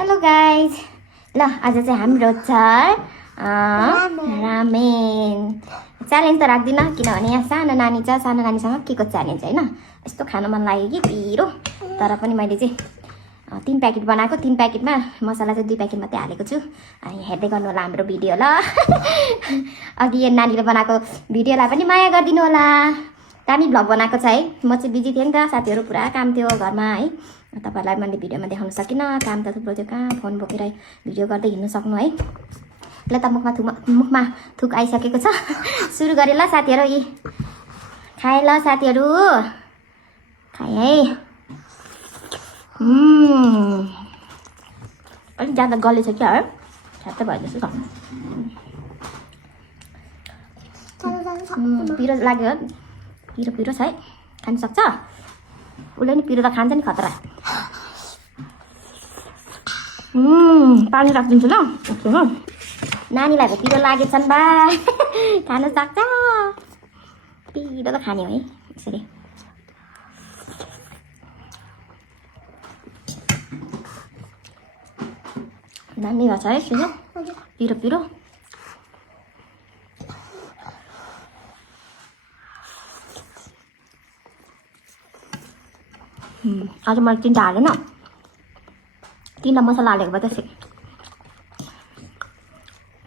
hello guys ल आज चाहिँ हाम्रो छ रामेन च्यालेन्ज त राख्दिनँ किनभने यहाँ सानो नानी छ सानो नानीसँग के को च्यालेन्ज होइन यस्तो खान मन लाग्यो कि पिरो तर पनि मैले चाहिँ 3 प्याकेट बनाएको 3 प्याकेटमा मसला चाहिँ 2 प्याकेट मात्रै हालेको छु अनि हेर्दै गर्नु होला हाम्रो भिडियो ल अघि यो नानीले बनाएको भिडियोलाई पनि माया गरिदिनु होला दामी भ्लग बनाएको छ है म चाहिँ बिजी थिएँ नि त साथीहरू पुरा काम थियो घरमा है तपाईहरुलाई मैले भिडियोमा देखाउन सकिनँ काम त थुप्रो थियो कहाँ फोन बोकेर भिडियो गर्दै हिँड्नु सक्नु है ल त मुखमा थुक आइसकेको छ सुरु गरे ल साथीहरू यी खाए ल साथीहरू खाए है अलिक ज्यादा गलेछ क्या है छ्याप्पै भयो जस्तो छ पिरो लाग्यो पिरो पिरो छ है खान सक्छ उसले नि पिरो त खान्छ नि खतरा पानी राखिदिन्छु ल नानीलाई त पिरो लागेछन् बा खान सक्छ पिरो त खाने हो है यसरी दामी भएछ है सुन पिरो पिरो आज मैले 3टा हालेन 3टा मसला हालेको भए त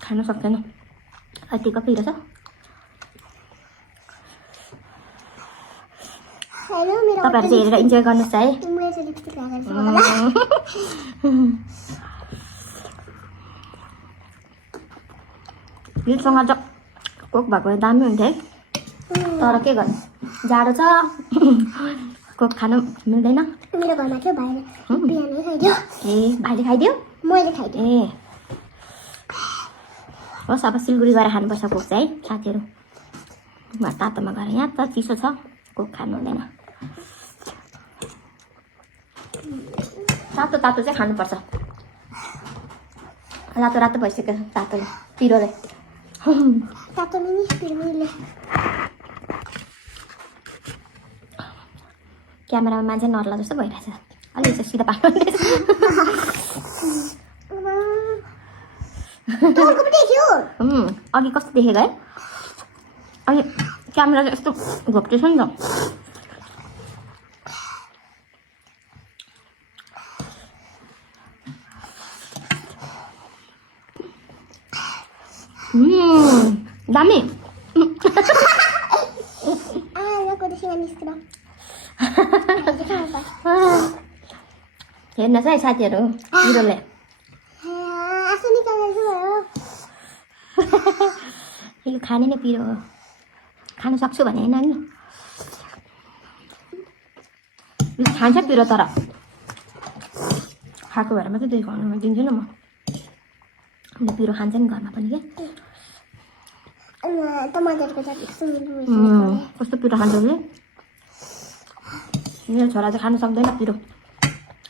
खान सक्दैन यतिको पिरो छ तपाईँहरू चाहिँ हेरेर इन्जोय गर्नुहोस् है पिरोसँग चाहिँ कोक भएको दामी हुन्थ्यो है तर के गर्नु जाडो छ कोक खानु मिल्दैन मेरो घरमा थियो भाइले बिहानै खाइदियो ए भाइले खाइदियो मैले खाइदिएँ ए होस् अब सिलगढी गएर खानुपर्छ कोक चाहिँ है साथीहरू तातोमा गएर यहाँ त चिसो छ कोक खानु हुँदैन तातो तातो चाहिँ खानुपर्छ रातो रातो भइसक्यो तातोले पिरोले तातो मिनी पिरोले क्यामेरामा मान्छे नर्ला जस्तो भइरहेछ अलि सिधा पार्नु अघि कस्तो देखेको है अनि क्यामेरा चाहिँ यस्तो घोप्टेछ नि त दामी हेर्नुहोस् है साथीहरू पिरोले यो खाने नै पिरो हो खान सक्छु भने होइन नि खान्छ पिरो तर खाएको भएर मात्रै देखाउनु दिन्छु न म पिरो खान्छ नि घरमा पनि कस्तो पिरो खान्छ उसले मेरो छोरा चाहिँ खानु सक्दैन पिरो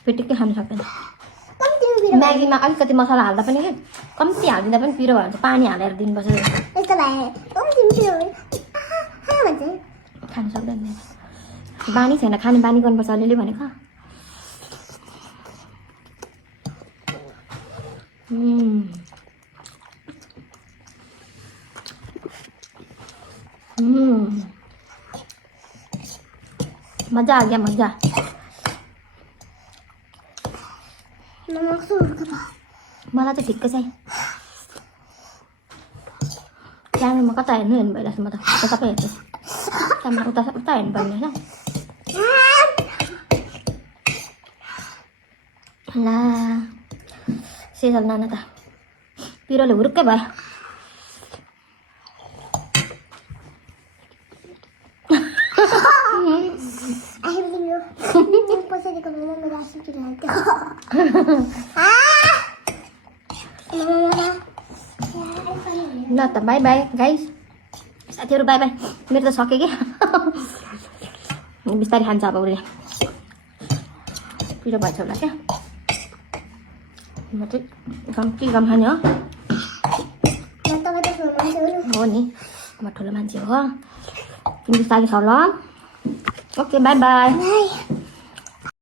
पेटिकै खानु सक्दैन म्यागीमा अलिकति मसला हाल्दा पनि के कम्ती हालिदिँदा पनि पिरो भन्छ पानी हालेर दिनुपर्छ खानु सक्दैन बानी छैन खाने बानी गर्नुपर्छ अलिअलि भनेको मजा आ गया मजा मलाई चाहिँ ठिक्कै छ क्यामेरामा कता हेर्नु भइरहेछ म त सबै हेर्छु क्यामेरा उता उता हेर्नुपर्ने होइन ला सेजल नाना त पिरोले हुरुक्कै भयो ल त बाई बाई गाइस साथीहरू बाई बाई मेरो त सक्यो कि बिस्तारै खान्छ अब उसले पिरो भएछ होला क्या म चाहिँ कम्ती कम खाने हो नि म ठुलो मान्छे हो तिमी बिस्तारै छ ल ओके बाई बाई